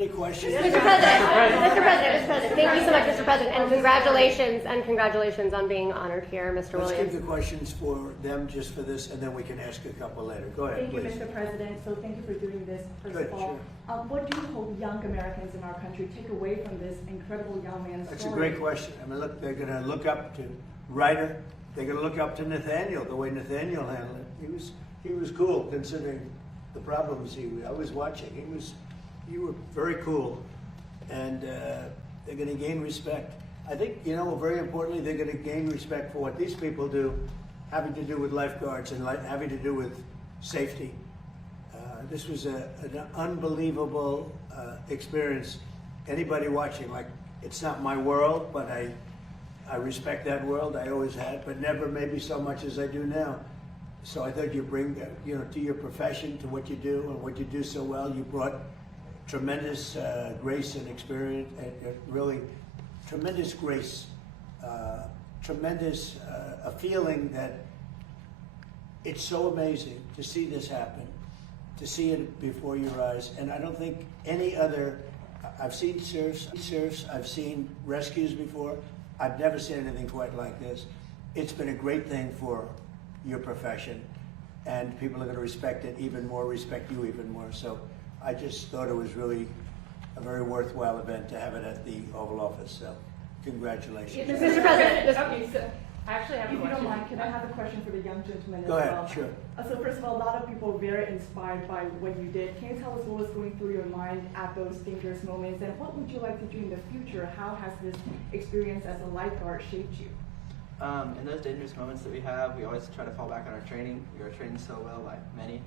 any questions? Mr. President, thank you so much, Mr. President, and congratulations on being honored here, Mr. Let's Williams. keep the questions for them just for this, and then we can ask a couple later. Go ahead, Thank please. you, Mr. President. So thank you for doing this. First Good, of all, what do you hope young Americans in our country take away from this incredible young man's That's story? a great question. I mean, look, they're going to look up to Ryder. They're going to look up to Nathaniel, the way Nathaniel handled it. He was cool considering the problems I was watching. You were very cool, and they're going to gain respect. I think, very importantly, they're going to gain respect for what these people do, having to do with lifeguards and having to do with safety. This was an unbelievable experience. Anybody watching, it's not my world, but I respect that world. I always had, but never maybe so much as I do now. So I thought you bring, to your profession, to what you do and what you do so well, you brought tremendous grace and experience, and really tremendous grace, tremendous a feeling that it's so amazing to see this happen, to see it before your eyes. And I don't think any other, I've seen surfs, I've seen rescues before. I've never seen anything quite like this. It's been a great thing for your profession, and people are going to respect it even more, respect you even more. So I just thought it was really a very worthwhile event to have it at the Oval Office. So congratulations. Mr. President, Okay, so I actually have a If you don't question. mind, can I have a question for the young gentleman Go as ahead, well? sure. So first of all, a lot of people were very inspired by what you did. Can you tell us what was going through your mind at those dangerous moments, and what would you like to do in the future? How has this experience as a lifeguard shaped you? In those dangerous moments that we have, we always try to fall back on our training. We are trained so well by many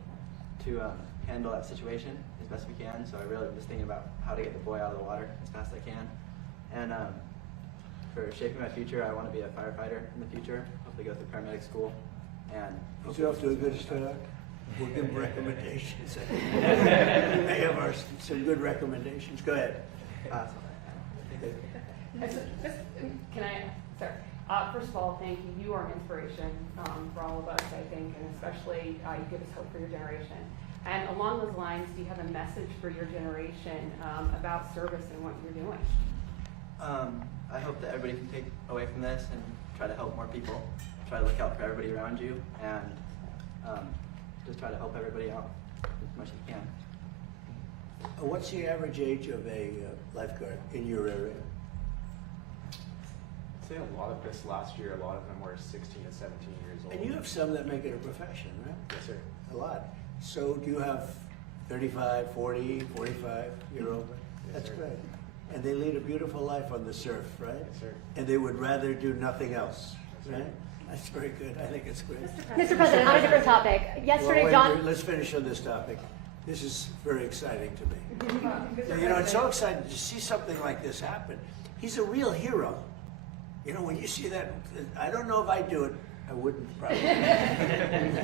to handle that situation as best we can. So I really was thinking about how to get the boy out of the water as fast as I can. And for shaping my future, I want to be a firefighter in the future. Hopefully go through paramedic school. And He's off to a good start. We'll give him recommendations. We may have some good recommendations. Go ahead. Can I, sir? First of all, thank you. You are an inspiration for all of us, I think, and especially you give us hope for your generation. And along those lines, do you have a message for your generation about service and what you're doing? I hope that everybody can take away from this and try to help more people. Try to look out for everybody around you, and just try to help everybody out as much as you can. What's the average age of a lifeguard in your area? I'd say a lot of this last year, a lot of them were 16 to 17 years old. And you have some that make it a profession, right? Yes, sir. A lot. So do you have 35, 40, 45-year-old? Yes, That's sir. great. And they lead a beautiful life on the surf, right? Yes, sir. And they would rather do nothing else, Yes, sir. right? That's very good. I think it's great. Mr. President, on a different topic. Yesterday, Well, John. wait, let's finish on this topic. This is very exciting to me. Mr. It's so exciting to see something like this happen. He's a real hero. When you see that, I don't know if I'd do it. I wouldn't probably.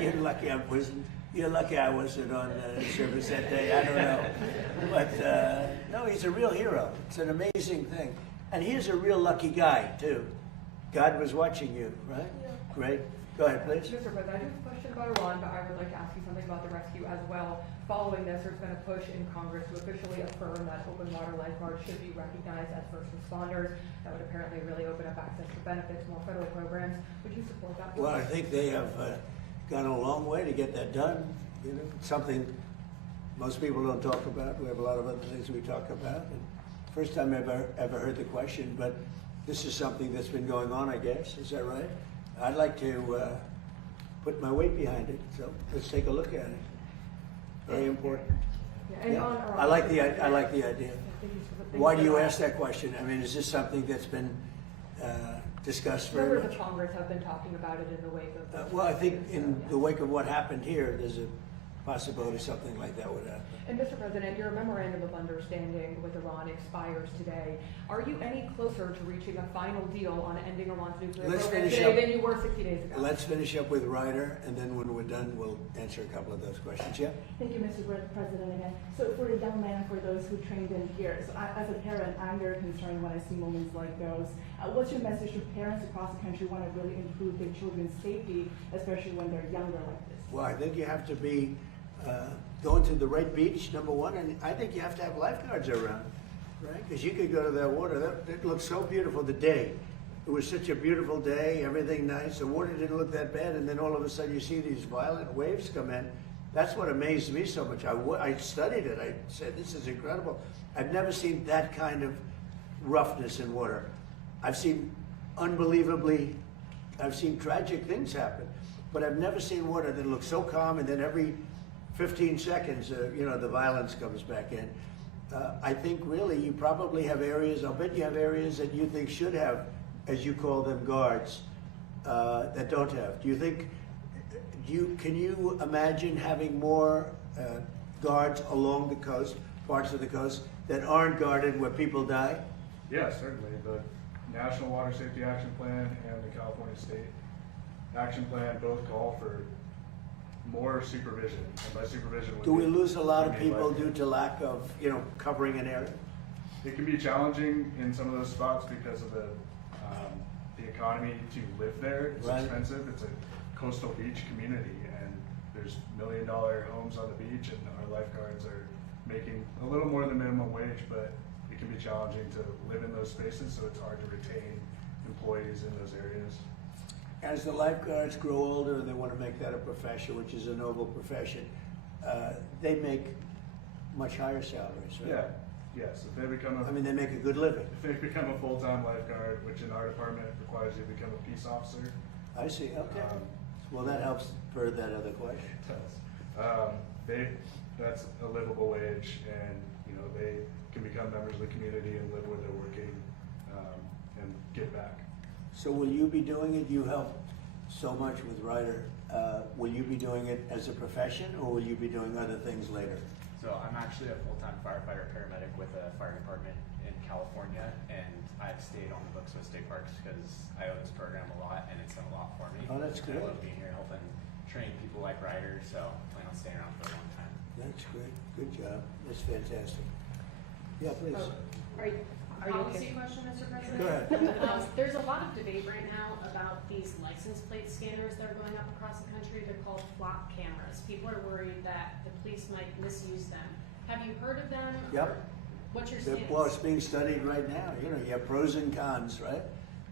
You're lucky I wasn't. You're lucky I wasn't on service that day. I don't know. But no, he's a real hero. It's an amazing thing. And he's a real lucky guy, too. God was watching you, right? Great. Go ahead, please. Mr. President, I do have a question about Iran, but I would like to ask you something about the rescue as well. Following this, there's been a push in Congress to officially affirm that open water lifeguards should be recognized as first responders. That would apparently really open up access to benefits, more federal programs. Would you support that? Well, I think they have gone a long way to get that done. Something most people don't talk about. We have a lot of other things we talk about. And first time I've ever heard the question, but this is something that's been going on, I guess. Is that right? I'd like to put my weight behind it. So let's take a look at it. Very important. Yeah, and Yeah. on Iran, I like the idea. Thank you for the- Why do you ask that question? I mean, is this something that's been discussed very Members much? of Congress have been talking about it in the wake of the Well, I think in yeah. the wake of what happened here, there's a possibility something like that would happen. And Mr. President, your memorandum of understanding with Iran expires today. Are you any closer to reaching a final deal on ending Iran's nuclear Let's program finish today up. than you were 60 days ago? Let's finish up with Ryder, and then when we're done, we'll answer a couple of those questions. Yeah? Thank you, Mr. President, again. So for the young man, for those who trained in here, so as a parent, I'm very concerned when I see moments like those. What's your message to parents across the country who want to really improve their children's safety, especially when they're younger like this? Well, I think you have to be going to the right beach, number one, and I think you have to have lifeguards around, right? Because you could go to that water, it looked so beautiful the day. It was such a beautiful day, everything nice, the water didn't look that bad, and then all of a sudden you see these violent waves come in. That's what amazed me so much. I studied it, I said, this is incredible. I've never seen that kind of roughness in water. I've seen tragic things happen, but I've never seen water that looks so calm, and then every 15 seconds, the violence comes back in. I think really you probably have areas, I'll bet you have areas that you think should have, as you call them, guards, that don't have. Can you imagine having more guards along the coast, parts of the coast, that aren't guarded where people die? Yeah, certainly. The National Water Safety Action Plan and the California State Action Plan both call for more supervision, and by supervision, Do we lose a lot of we mean people lifeguards. due to lack of, covering an area? It can be challenging in some of those spots because of the economy to live there. It's Right. expensive. It's a coastal beach community, and there's $1 million homes on the beach, and our lifeguards are making a little more than minimum wage, but it can be challenging to live in those spaces, so it's hard to retain employees in those areas. As the lifeguards grow older and they want to make that a profession, which is a noble profession, they make much higher salaries, right? Yeah, yes. If they become I mean, they make a good living. if they become a full-time lifeguard, which in our department requires you to become a peace officer, I see, okay. Um, Well, that helps for that other question. it does. That's a livable wage, and they can become members of the community and live where they're working, and give back. So will you be doing it? You help so much with Ryder. Will you be doing it as a profession, or will you be doing other things later? So I'm actually a full-time firefighter paramedic with a fire department in California, and I've stayed on the books with state parks because I owe this program a lot, and it's done a lot for me. Oh, that's And great. I love being here, helping train people like riders, so I plan on staying around for a long time. That's great. Good job. That's fantastic. Yeah, please. Are you Policy okay? question, Mr. President? Go ahead. There's a lot of debate right now about these license plate scanners that are going up across the country. They're called flop cameras. People are worried that the police might misuse them. Have you heard of them? Yep. Or what's your stance? Well, it's being studied right now. You have pros and cons, right?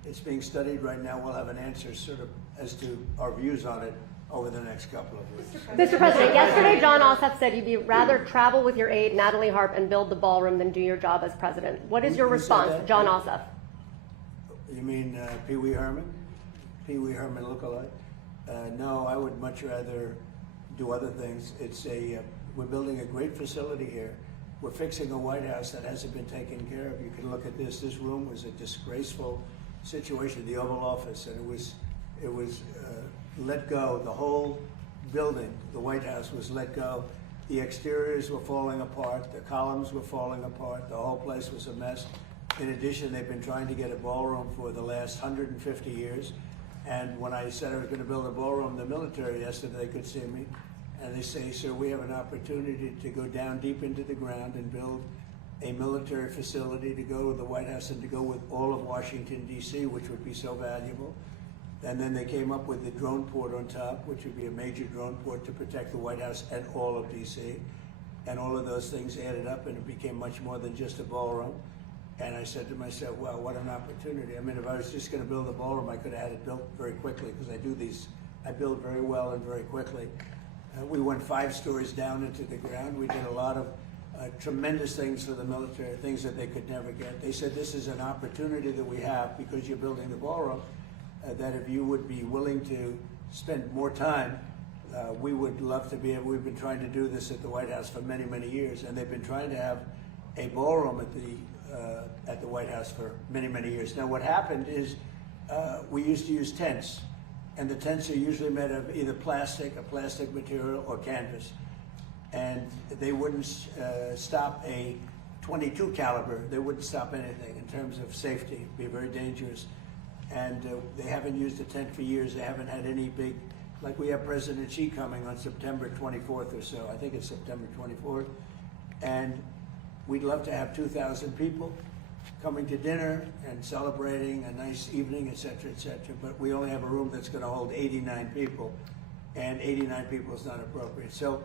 It's being studied right now. We'll have an answer sort of as to our views on it over the next couple of weeks. Mr. President, yesterday John Ossoff said you'd rather travel with your aide, Natalie Harp, and build the ballroom than do your job as president. What is your Who said response, that? John Ossoff? You mean Pee Wee Herman? Pee Wee Herman lookalike? No, I would much rather do other things. We're building a great facility here. We're fixing a White House that hasn't been taken care of. You can look at this. This room was a disgraceful situation, the Oval Office, and it was let go. The whole building, the White House, was let go. The exteriors were falling apart. The columns were falling apart. The whole place was a mess. In addition, they've been trying to get a ballroom for the last 150 years. And when I said I was going to build a ballroom, the military yesterday could see me. And they say, sir, we have an opportunity to go down deep into the ground and build a military facility to go with the White House and to go with all of Washington, D.C., which would be so valuable. And then they came up with the drone port on top, which would be a major drone port to protect the White House and all of D.C. And all of those things added up, and it became much more than just a ballroom. And I said to myself, wow, what an opportunity. I mean, if I was just going to build a ballroom, I could have had it built very quickly, because I build very well and very quickly. We went 5 stories down into the ground. We did a lot of tremendous things for the military, things that they could never get. They said, this is an opportunity that we have because you're building the ballroom, that if you would be willing to spend more time, we would love to be able, we've been trying to do this at the White House for many, many years, and they've been trying to have a ballroom at the White House for many, many years. Now what happened is we used to use tents, and the tents are usually made of either a plastic material, or canvas. And they wouldn't stop a .22 caliber. They wouldn't stop anything in terms of safety. It'd be very dangerous. And they haven't used a tent for years. They haven't had any big, like we have President Xi coming on September 24th or so. I think it's September 24th. And we'd love to have 2,000 people coming to dinner and celebrating a nice evening, et cetera, but we only have a room that's going to hold 89 people, and 89 people is not appropriate. So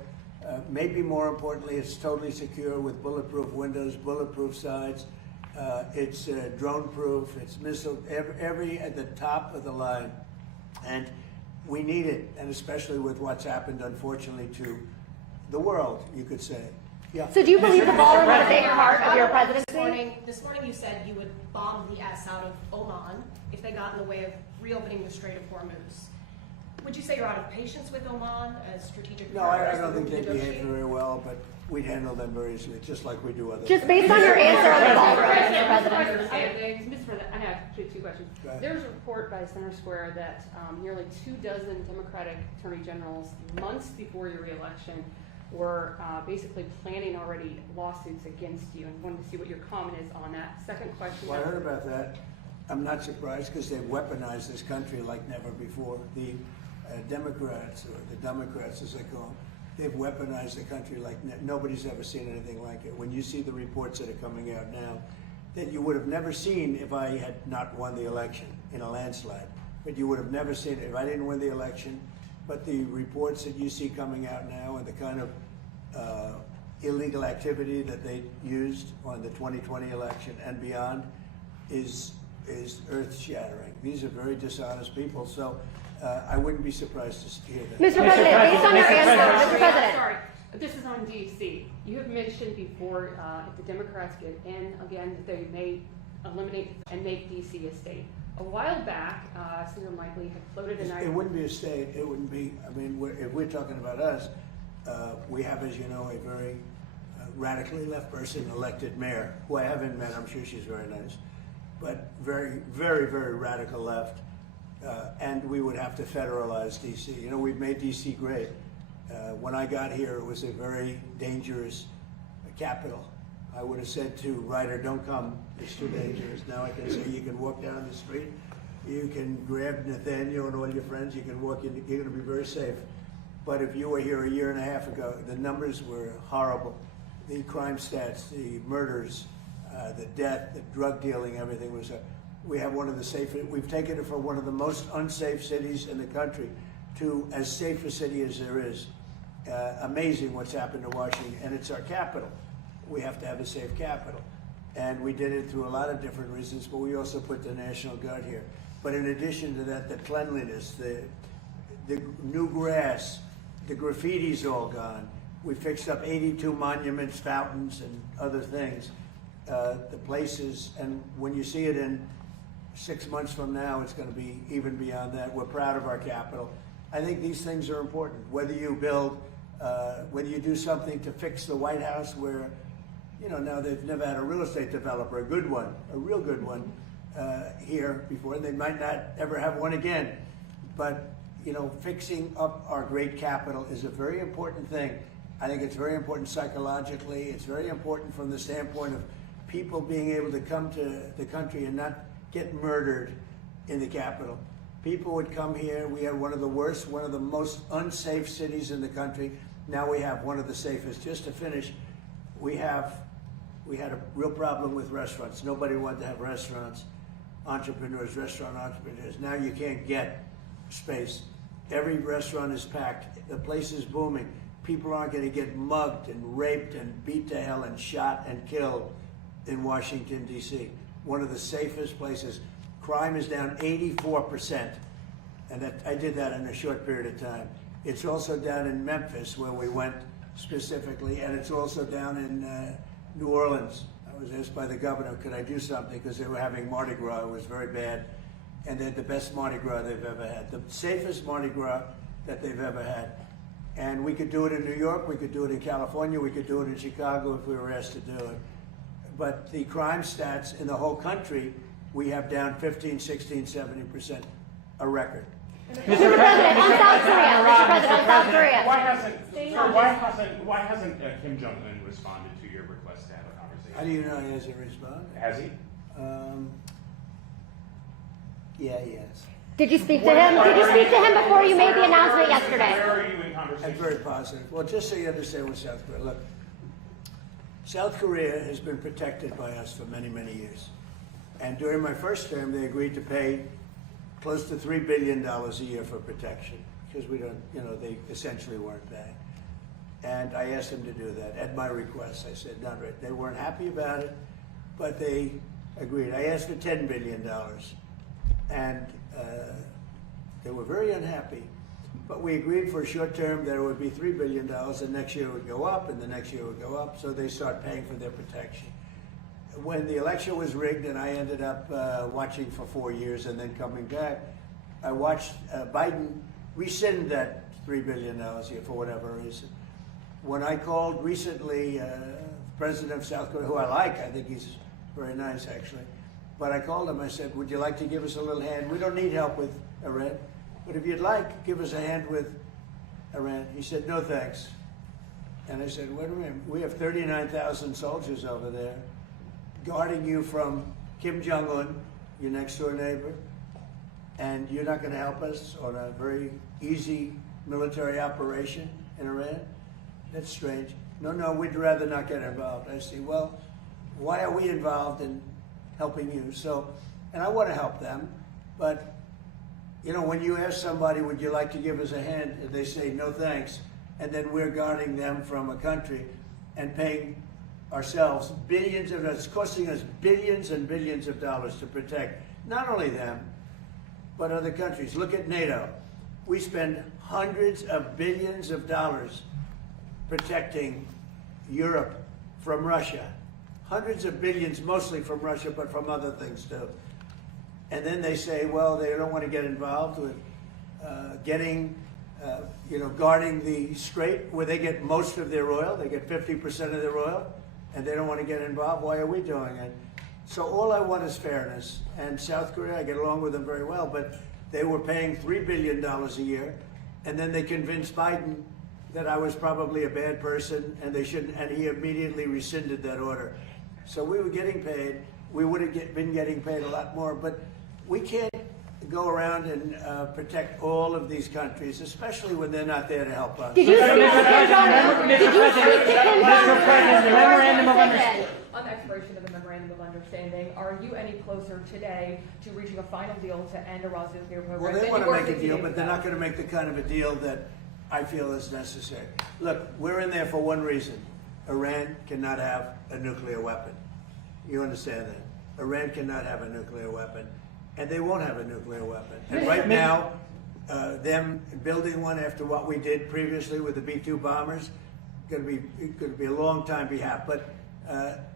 Maybe more importantly, it's totally secure with bulletproof windows, bulletproof sides. It's drone-proof. It's missile every at the top of the line, and we need it. And especially with what's happened, unfortunately, to the world, you could say. Yeah. So do you believe the ballroom was a big part of your presidency? This morning you said you would bomb the S out of Oman if they got in the way of reopening the Strait of Hormuz. Would you say you're out of patience with Oman as strategic No, partners I don't that think will they behave negotiate? very well, but we'd handle them very easily, just like we do others. Just based on your answer on the ballroom, Mr. President. Mr. President, I have actually two questions. Go ahead. There's a report by Center Square that nearly 24 Democratic attorney generals, months before your reelection, were basically planning already lawsuits against you, and wanted to see what your comment is on that. Second question. Well, I heard about that. I'm not surprised because they've weaponized this country like never before. The Democrats, or the Democrats as they call them, they've weaponized the country like nobody's ever seen anything like it. When you see the reports that are coming out now, that you would have never seen if I had not won the election in a landslide. But you would have never seen it if I didn't win the election. But the reports that you see coming out now and the kind of illegal activity that they used on the 2020 election and beyond is earth-shattering. These are very dishonest people, so I wouldn't be surprised to hear that. Mr. President, based on your answer, Mr. President. Sorry, this is on D.C. You have mentioned before, if the Democrats get in again, that they may eliminate and make D.C. a state. A while back, Senator Michael had floated an idea. It wouldn't be a state. It wouldn't be. I mean, if we're talking about us, we have, as you know, a very radically left person elected mayor, who I haven't met. I'm sure she's very nice, but very, very, very radical left. And we would have to federalize D.C. You know, we've made D.C. great. When I got here, it was a very dangerous capital. I would have said to Ryder, don't come, it's too dangerous. Now I can say you can walk down the street, you can grab Nathaniel and all your friends, you can walk in, you're going to be very safe. But if you were here a year and a half ago, the numbers were horrible. The crime stats, the murders, the death, the drug dealing, everything was, we have one of the safest, we've taken it from one of the most unsafe cities in the country to as safe a city as there is. Amazing what's happened to Washington, and it's our capital. We have to have a safe capital. And we did it through a lot of different reasons, but we also put the National Guard here. But in addition to that, the cleanliness, the new grass, the graffiti's all gone. We fixed up 82 monuments, fountains, and other things. The places, and when you see it in 6 months from now, it's going to be even beyond that. We're proud of our capital. I think these things are important. Whether you build, whether you do something to fix the White House where, you know, now they've never had a real estate developer, a good one, a real good one here before. They might not ever have one again. But, you know, fixing up our great capital is a very important thing. I think it's very important psychologically. It's very important from the standpoint of people being able to come to the country and not get murdered in the capital. People would come here. We had one of the worst, one of the most unsafe cities in the country. Now we have one of the safest. Just to finish, we had a real problem with restaurants. Nobody wanted to have restaurants, entrepreneurs, restaurant entrepreneurs. Now you can't get space. Every restaurant is packed. The place is booming. People aren't going to get mugged and raped and beat to hell and shot and killed in Washington, D.C. One of the safest places. Crime is down 84%, and I did that in a short period of time. It's also down in Memphis, where we went specifically, and it's also down in New Orleans. I was asked by the governor, could I do something, because they were having Mardi Gras. It was very bad, and they had the best Mardi Gras they've ever had, the safest Mardi Gras that they've ever had. And we could do it in New York, we could do it in California, we could do it in Chicago if we were asked to do it. But the crime stats in the whole country, we have down 15, 16, 70%, a record. Mr. President, on South Korea, Mr. President, on South Korea. Why hasn't Kim Jong-un responded to your request to have a conversation? How do you know he hasn't responded? Has he? Yeah, he has. Did you speak to him? Did you speak to him before you made the announcement yesterday? Where are you in conversation? I'm very positive. Well, just so you understand with South Korea, look, South Korea has been protected by us for many, many years. And during my first term, they agreed to pay close to $3 billion a year for protection, because we don't, you know, they essentially weren't bad. And I asked them to do that at my request. I said, not right. They weren't happy about it, but they agreed. I asked for $10 billion, and they were very unhappy. But we agreed for a short term that it would be $3 billion, and next year it would go up, and the next year it would go up, so they start paying for their protection. When the election was rigged and I ended up watching for 4 years and then coming back, I watched Biden rescind that $3 billion here for whatever reason. When I called recently, President of South Korea, who I like, I think he's very nice actually, but I called him, I said, would you like to give us a little hand? We don't need help with Iran, but if you'd like, give us a hand with Iran. He said, no thanks. And I said, wait a minute, we have 39,000 soldiers over there guarding you from Kim Jong-un, your next door neighbor, and you're not going to help us on a very easy military operation in Iran? That's strange. No, we'd rather not get involved. I say, well, why are we involved in helping you? So, and I want to help them, but you know, when you ask somebody, would you like to give us a hand, and they say, no thanks, and then we're guarding them from a country and paying ourselves billions of dollars, it's costing us billions and billions of dollars to protect not only them, but other countries. Look at NATO. We spend hundreds of billions of dollars protecting Europe from Russia. Hundreds of billions, mostly from Russia, but from other things too. And then they say, well, they don't want to get involved with guarding the strait where they get most of their oil. They get 50% of their oil, and they don't want to get involved. Why are we doing it? So all I want is fairness. And South Korea, I get along with them very well, but they were paying $3 billion a year, and then they convinced Biden that I was probably a bad person and they shouldn't, and he immediately rescinded that order. So we were getting paid. We would have been getting paid a lot more, but we can't go around and protect all of these countries, especially when they're not there to help us. Did you speak to Kim Jong-un? Did you speak to Kim Jong-un? On the expiration of the memorandum of understanding, are you any closer today to reaching a final deal to end Iran's nuclear program? Well, they want to make a deal, but they're not going to make the kind of a deal that I feel is necessary. Look, we're in there for one reason. Iran cannot have a nuclear weapon. You understand that? Iran cannot have a nuclear weapon, and they won't have a nuclear weapon. And right now, them building one after what we did previously with the B-2 bombers, it could be a long time behalf. But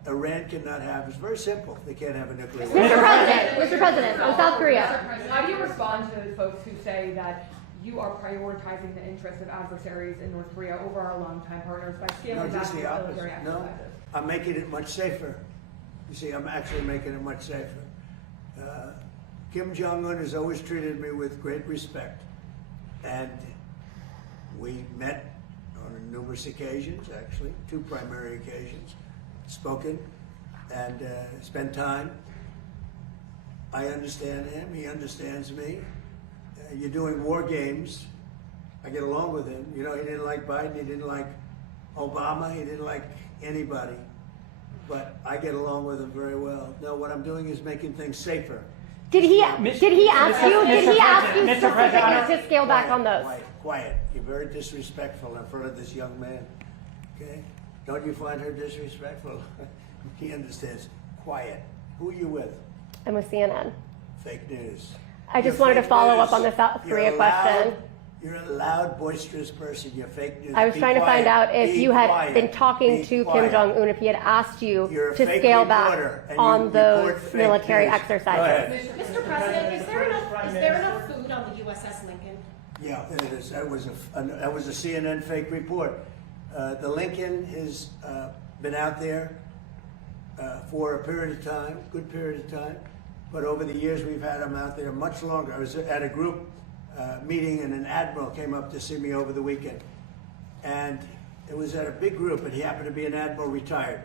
Iran cannot have, it's very simple, they can't have a nuclear weapon. Mr. President, on South Korea. How do you respond to those folks who say that you are prioritizing the interests of adversaries in North Korea over our longtime partners by scaling back the military exercises? No, I'm making it much safer. You see, I'm actually making it much safer. Kim Jong-un has always treated me with great respect, and we met on numerous occasions, actually, 2 primary occasions, spoken and spent time. I understand him, he understands me. You're doing war games. I get along with him. You know, he didn't like Biden, he didn't like Obama, he didn't like anybody. But I get along with him very well. No, what I'm doing is making things safer. Did he ask you specifically to scale back on those? Quiet. You're very disrespectful in front of this young man. Okay? Don't you find her disrespectful? He understands. Quiet. Who are you with? I'm with CNN. Fake news. I just wanted to follow up on the South Korea question. You're a loud, boisterous person. You're fake news. I was trying to find out if you had been talking to Kim Jong-un, if he had asked you to scale back on those military exercises. Mr. President, is there enough food on the USS Lincoln? Yeah, it is. That was a CNN fake report. The Lincoln has been out there for a period of time, good period of time, but over the years we've had them out there much longer. I was at a group meeting, and an admiral came up to see me over the weekend, and it was at a big group, and he happened to be an admiral retired.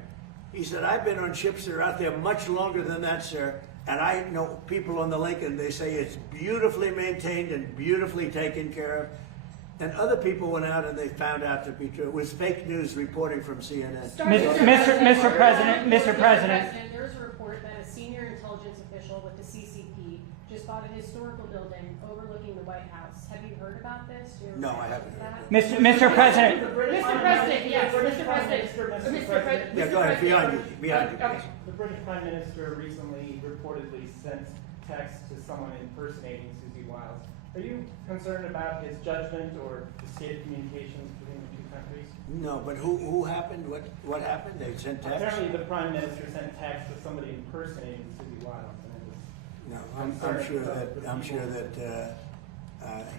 He said, I've been on ships that are out there much longer than that, sir, and I know people on the Lincoln, they say it's beautifully maintained and beautifully taken care of. And other people went out and they found out to be true. It was fake news reporting from CNN. Mr. President, There's a report that a senior intelligence official with the CCP just bought a historical building overlooking the White House. Have you heard about this? No, I haven't heard that? Mr. President. Mr. President, yes, Mr. President. Mr. President. Yeah, go ahead, behind you, Okay. The British Prime Minister recently reportedly sent text to someone impersonating Susie Wiles. Are you concerned about his judgment or the state of communications between the two countries? No, but who happened? What happened? They sent text? Apparently the Prime Minister sent text to somebody impersonating Susie Wiles. And it was No, I'm sure that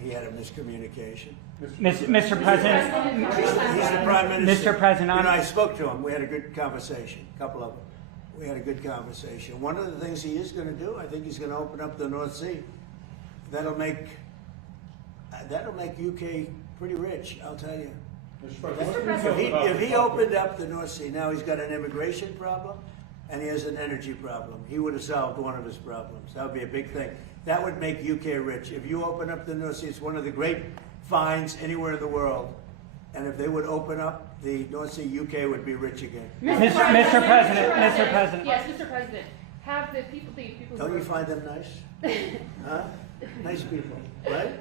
he had a miscommunication. Mr. President. He's the Prime Minister. Mr. President. You know, I spoke to him. We had a good conversation. A couple of them. We had a good conversation. One of the things he is going to do, I think he's going to open up the North Sea. That'll make UK pretty rich, I'll tell you. If he opened up the North Sea, now he's got an immigration problem and he has an energy problem. He would have solved one of his problems. That would be a big thing. That would make UK rich. If you open up the North Sea, it's one of the great finds anywhere in the world. And if they would open up the North Sea, UK would be rich again. Mr. President. Yes, Mr. President. Have the people Don't you find them nice? Huh? Nice people, right?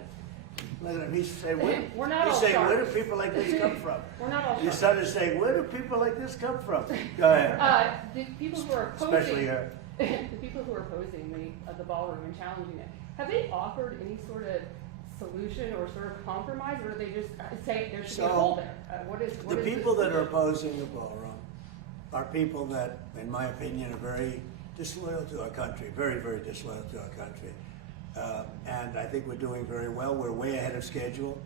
Look at him. He's saying, We're not he's all saying, where do sharks. people like this come from? We're not all Your sharks. son is saying, where do people like this come from? Go ahead. The people who are opposing, Especially her. the people who are opposing the ballroom and challenging it, have they offered any sort of solution or sort of compromise, or do they just say there should be a hole there? The people that are opposing the ballroom are people that, in my opinion, are very disloyal to our country, very, very disloyal to our country. And I think we're doing very well. We're way ahead of schedule.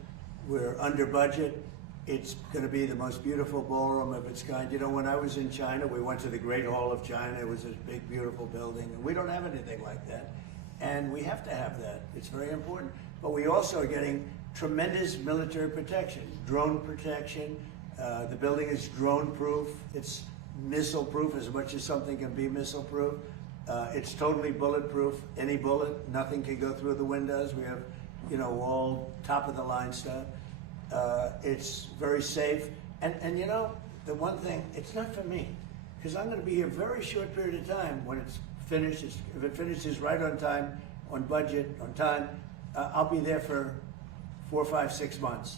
We're under budget. It's going to be the most beautiful ballroom of its kind. You know, when I was in China, we went to the Great Hall of China. It was this big, beautiful building. And we don't have anything like that. And we have to have that. It's very important. But we also are getting tremendous military protection, drone protection. The building is drone-proof. It's missile-proof as much as something can be missile-proof. It's totally bulletproof. Any bullet, nothing can go through the windows. We have, you know, all top-of-the-line stuff. It's very safe. And you know, the one thing, it's not for me, because I'm going to be here a very short period of time when it's finished. If it finishes right on time, on budget, on time, I'll be there for 4, 5, 6 months.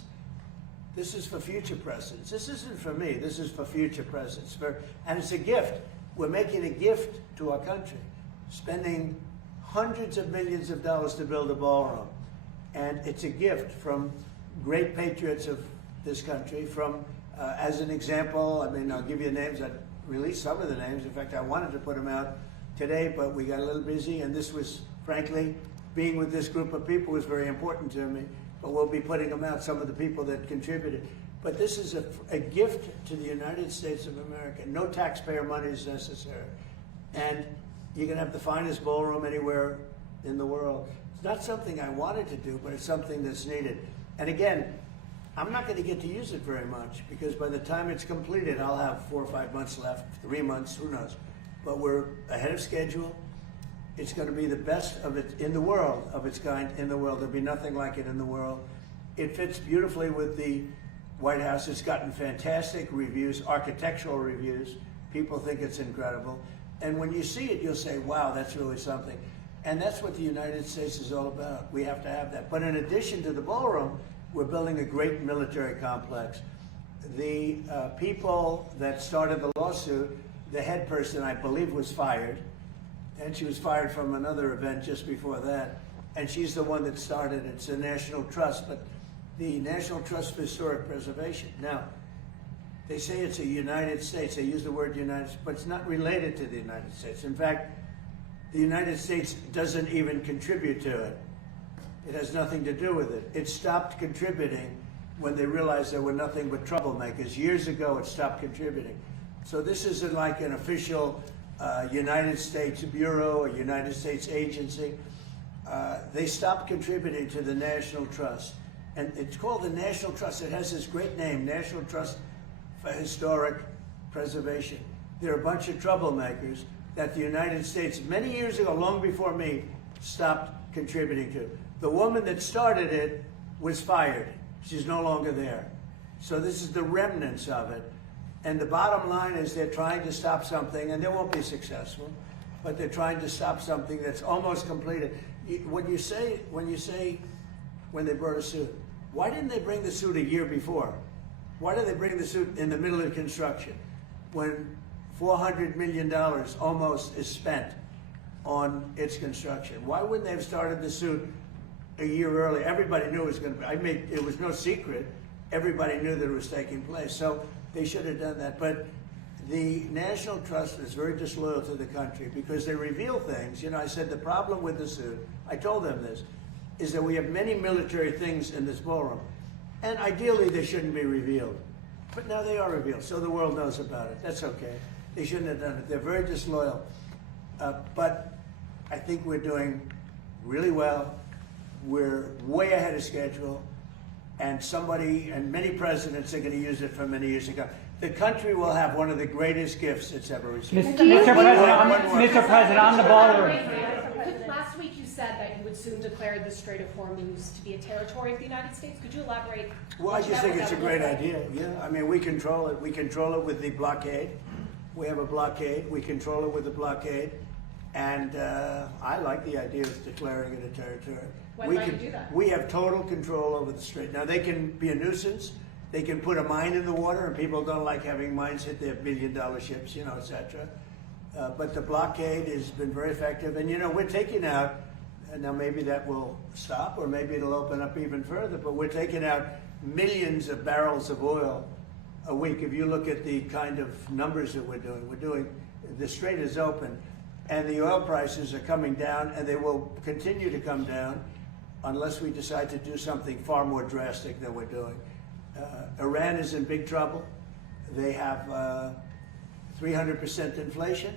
This is for future presidents. This isn't for me. This is for future presidents. And it's a gift. We're making a gift to our country, spending hundreds of millions of dollars to build a ballroom. And it's a gift from great patriots of this country. From, as an example, I mean, I'll give you names. I released some of the names. In fact, I wanted to put them out today, but we got a little busy. And this was, frankly, being with this group of people was very important to me. But we'll be putting them out, some of the people that contributed. But this is a gift to the United States of America. No taxpayer money is necessary. And you can have the finest ballroom anywhere in the world. It's not something I wanted to do, but it's something that's needed. And again, I'm not going to get to use it very much, because by the time it's completed, I'll have 4 or 5 months left, 3 months, who knows. But we're ahead of schedule. It's going to be the best of it in the world, of its kind in the world. There'll be nothing like it in the world. It fits beautifully with the White House. It's gotten fantastic reviews, architectural reviews. People think it's incredible. And when you see it, you'll say, wow, that's really something. And that's what the United States is all about. We have to have that. But in addition to the ballroom, we're building a great military complex. The people that started the lawsuit, the head person, I believe, was fired. And she was fired from another event just before that. And she's the one that started it. It's the National Trust, but the National Trust for Historic Preservation. Now, they say it's a United States. They use the word United States, but it's not related to the United States. In fact, the United States doesn't even contribute to it. It has nothing to do with it. It stopped contributing when they realized there were nothing but troublemakers. Years ago, it stopped contributing. So this isn't like an official United States Bureau or United States agency. They stopped contributing to the National Trust. And it's called the National Trust. It has this great name, National Trust for Historic Preservation. They're a bunch of troublemakers that the United States, many years ago, long before me, stopped contributing to. The woman that started it was fired. She's no longer there. So this is the remnants of it. And the bottom line is they're trying to stop something, and they won't be successful. but they're trying to stop something that's almost completed. When they brought a suit, why didn't they bring the suit a year before? Why did they bring the suit in the middle of construction when $400 million almost is spent on its construction? Why wouldn't they have started the suit a year early? Everybody knew it was going to be. It was no secret. Everybody knew that it was taking place. So they should have done that. But the National Trust is very disloyal to the country because they reveal things. You know, I said the problem with the suit, I told them this, is that we have many military things in this ballroom. And ideally, they shouldn't be revealed. But now they are revealed, so the world knows about it. That's okay. They shouldn't have done it. They're very disloyal. But I think we're doing really well. We're way ahead of schedule. And many presidents are going to use it for many years to come. The country will have one of the greatest gifts it's ever received. Mr. President, on the ballroom. Last week you said that you would soon declare the Strait of Hormuz to be a territory of the United States. Could you elaborate? Well, I just think it's a great idea. Yeah, I mean, we control it. We control it with the blockade. We have a blockade. We control it with the blockade. And I like the idea of declaring it a territory. When might you do that? We have total control over the strait. Now, they can be a nuisance. They can put a mine in the water, and people don't like having mines hit their billion-dollar ships, you know, et cetera. But the blockade has been very effective. And, you know, we're taking out, and now maybe that will stop, or maybe it'll open up even further, but we're taking out millions of barrels of oil a week. If you look at the kind of numbers that we're doing, the strait is open, and the oil prices are coming down, and they will continue to come down unless we decide to do something far more drastic than we're doing. Iran is in big trouble. They have 300% inflation.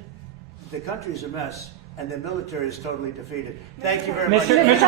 The country's a mess, and the military is totally defeated. Thank you very much. Mr. President,